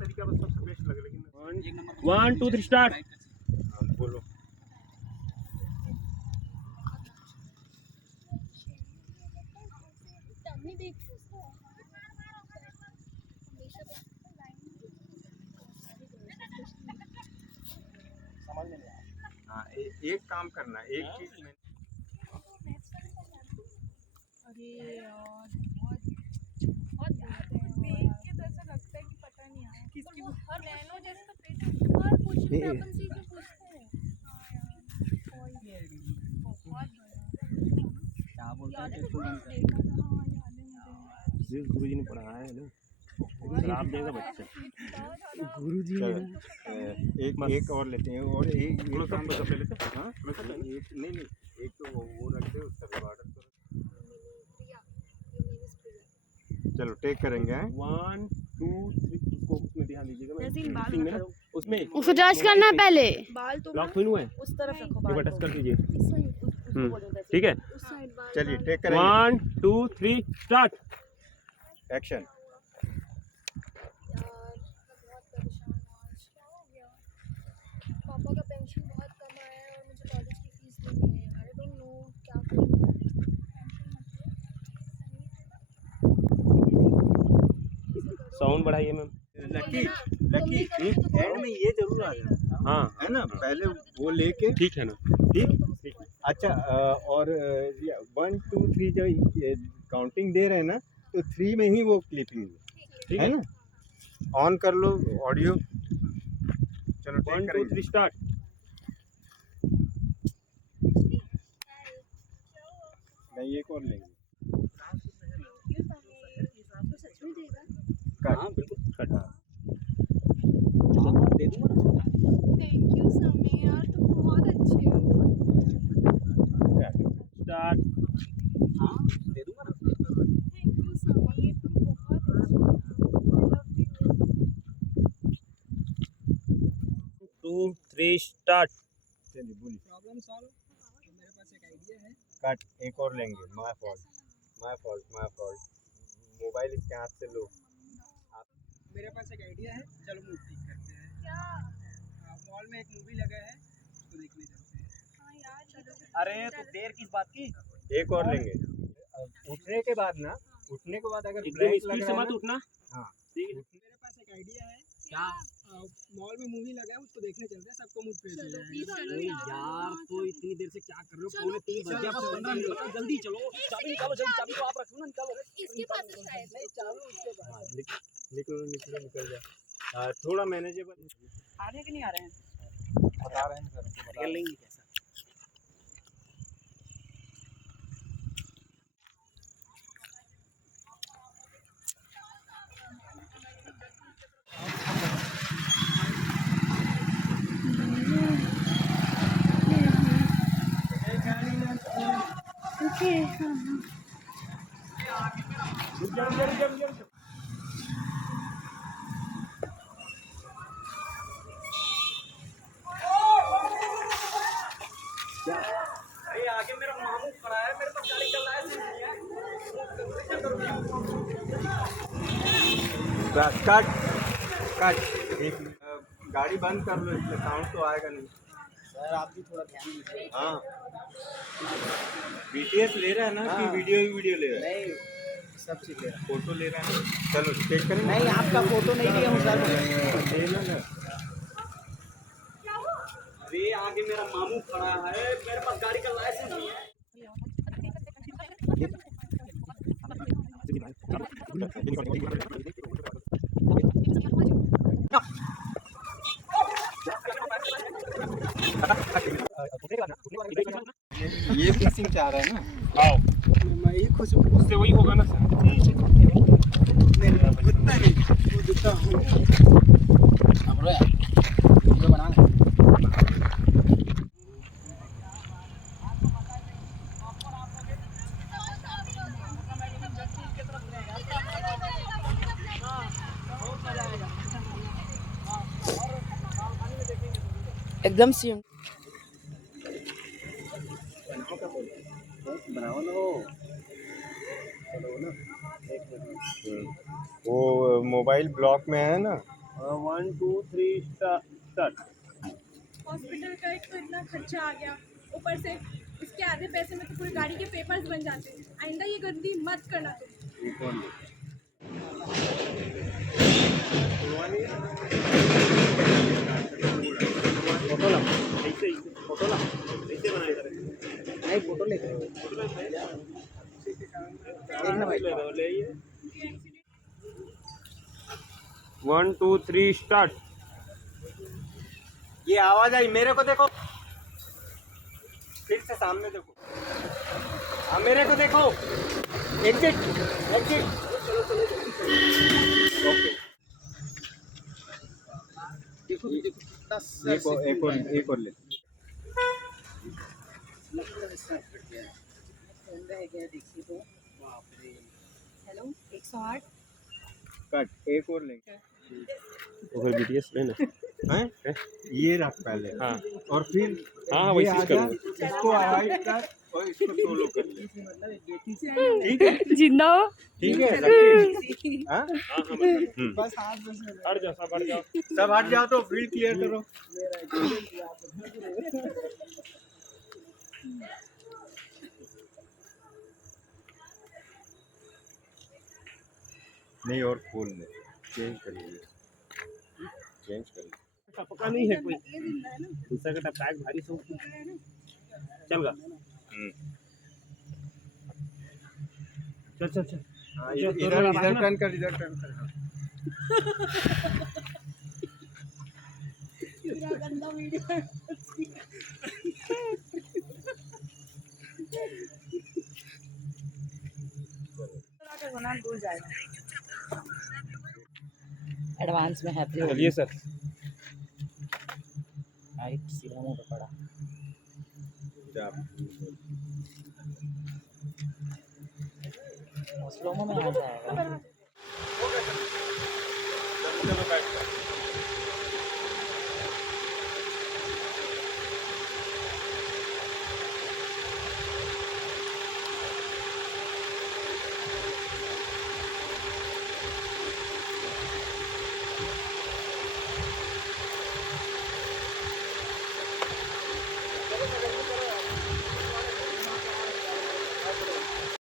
तरीका बस सबसे बेस्ट लगे, लेकिन 1 2 3 स्टार्ट। बोलो। हाँ, एक काम करना, एक चीज में अरे यार बहुत देख के तो ऐसा लगता है कि पता नहीं यार किसकी और नैनो जैसे तो पेट और कुछ भी अपन से क्यों पूछते हैं। हाँ यार बहुत बड़ा क्या बोलता है देखा था। हाँ याद है मुझे। गुरुजी ने पढ़ाया है ना, शराब देगा बच्चा। गुरुजी एक और लेते हैं, और एक काम ले लेते हैं। हाँ, एक नहीं, एक तो वो रख दे, उसका रिकॉर्डर तो चलो टेक करेंगे। 1 2 3 उसको उसमें ध्यान दीजिएगा। उसमें उसको जज करना है पहले। बाल तो लॉक हुई हुआ है, उस तरफ रखो एक बार बाल टच कर दीजिए। को। ठीक है, उस साइड बाल चलिए टेक करेंगे। 1 2 3 स्टार्ट। एक्शन। यार मैं बहुत परेशान हूँ आज। क्या हो गया? पापा का पेंशन बहुत कम आया है और मुझे कॉलेज की फीस देनी है। आई डोंट नो क्या करूँ। साउंड बढ़ाइए मैम। लकी एंड में ये जरूर आ जाए। हाँ है ना, पहले वो लेके ठीक है ना। ठीक। अच्छा, और 1 2 3 जो काउंटिंग दे रहे हैं ना, तो 3 में ही वो क्लिपिंग ठीक है ना। ऑन कर लो ऑडियो। चलो 1 टेक 2 करेंगे। 3 स्टार्ट। नहीं, एक और लेंगे। सच में देगा? हाँ बिल्कुल कट। दे दूंगा। थैंक यू समय यार, तुम बहुत अच्छे हो। स्टार्ट। हाँ दे दूंगा ना। थैंक यू समय, तुम बहुत अच्छे हो। I love you. 2 3 स्टार्ट। चलिए बोलिए। Problem solve. तो मेरे पास एक आइडिया है। कट, एक और लेंगे। My fault. मोबाइल इसके हाथ से लो। मेरे पास एक आइडिया है, चलो मूवी ठीक करते हैं। क्या? मॉल में एक मूवी लगा है, उसको देखने चलते हैं। हाँ यार चलो। अरे तो देर किस बात की? एक और लेंगे। उठने के बाद ना, उठने के बाद अगर एकदम ब्लैक लग स्पीड से रहा है मत ना, उठना। हाँ ठीक है। मेरे पास एक आइडिया है। क्या? मॉल में मूवी लगा है, उसको देखने चलते हैं, सबको मूड फ्रेश हो चलो जाएगा। प्लीज चलो यार तो इतनी देर से क्या कर रहे हो? चलो, 2:45 बज गए, अब 15 मिनट बचे, जल्दी चलो। चाबी निकालो, जल्दी चाबी को आप रखो ना, निकालो। इसके पास है शायद। नहीं चालू उसके पास। हाँ, निकल जाए। थोड़ा मैनेजेबल। आ रहे हैं कि नहीं आ रहे हैं? बता रहे हैं सर, कर लेंगे कैसा? अरे आगे मेरा मामू खड़ा है, मेरे पास गाड़ी का लाइसेंस नहीं है। कट। गाड़ी बंद कर लो, इसमें साउंड तो आएगा नहीं। सर आप भी थोड़ा ध्यान दीजिए। हाँ, BTS ले रहा है ना, कि हाँ। वीडियो ले रहा है? नहीं सब चीज़ ले रहा फोटो ले रहा है। चलो चेक करें। नहीं, आपका फोटो नहीं लिया हूँ सर। लेना ना। अरे आगे मेरा मामू खड़ा है, मेरे पास गाड़ी का लाइसेंस नहीं है। ये फिक्सिंग चाह रहा है ना। आओ, मैं ही खुश हूँ। उससे वही होगा ना सर। कुत्ता नहीं, वो जूता हूँ। अब रो यार, वीडियो बना। एकदम सी बनाओ ना वो मोबाइल ब्लॉक में है ना, 1 2 3 स्टार्ट। हॉस्पिटल का एक तो इतना खर्चा आ गया, ऊपर से इसके आधे पैसे में तो पूरी गाड़ी के पेपर्स बन जाते हैं। आइंदा ये गंदी मत करना तुम। एक और ले। फोटो ला, ऐसे फोटो ला, ऐसे बनाए जरा। नहीं फोटो लेके एक ना भाई ले ये 1 2 3 स्टार्ट। ये आवाज आई, मेरे को देखो, फिर से सामने देखो, हाँ मेरे को देखो, एग्जिट एग्जिट। ओके, देखो देखो एक और ले। हेलो 108 कट, एक और लेंगे। तो फिर बीटीएस लेना हैं? ये रख पहले, हाँ और फिर हाँ ये वैसे आ ही जा, करूँगा। इसको अवॉइड कर और इसको सोलो कर ले। ठीक है, जिंदा हो। ठीक है रखिए। हाँ? हाँ हाँ बस हाथ बस हट जाओ, सब हट जाओ। सब हट जाओ तो फील्ड क्लियर करो। नहीं और खोल ले, चेंज कर लीजिए, चेंज कर लीजिए। टपका नहीं है कोई, दूसरा का पैक भारी सो चल गा। चल चल चल हाँ, इधर टर्न कर, इधर टर्न कर। हाँ। पूरा गंदा वीडियो है। भूल जाएगा। एडवांस में हैप्पी चलिए सर। हाइट सीधा मुंह पे पड़ा स्लो में आ जाएगा।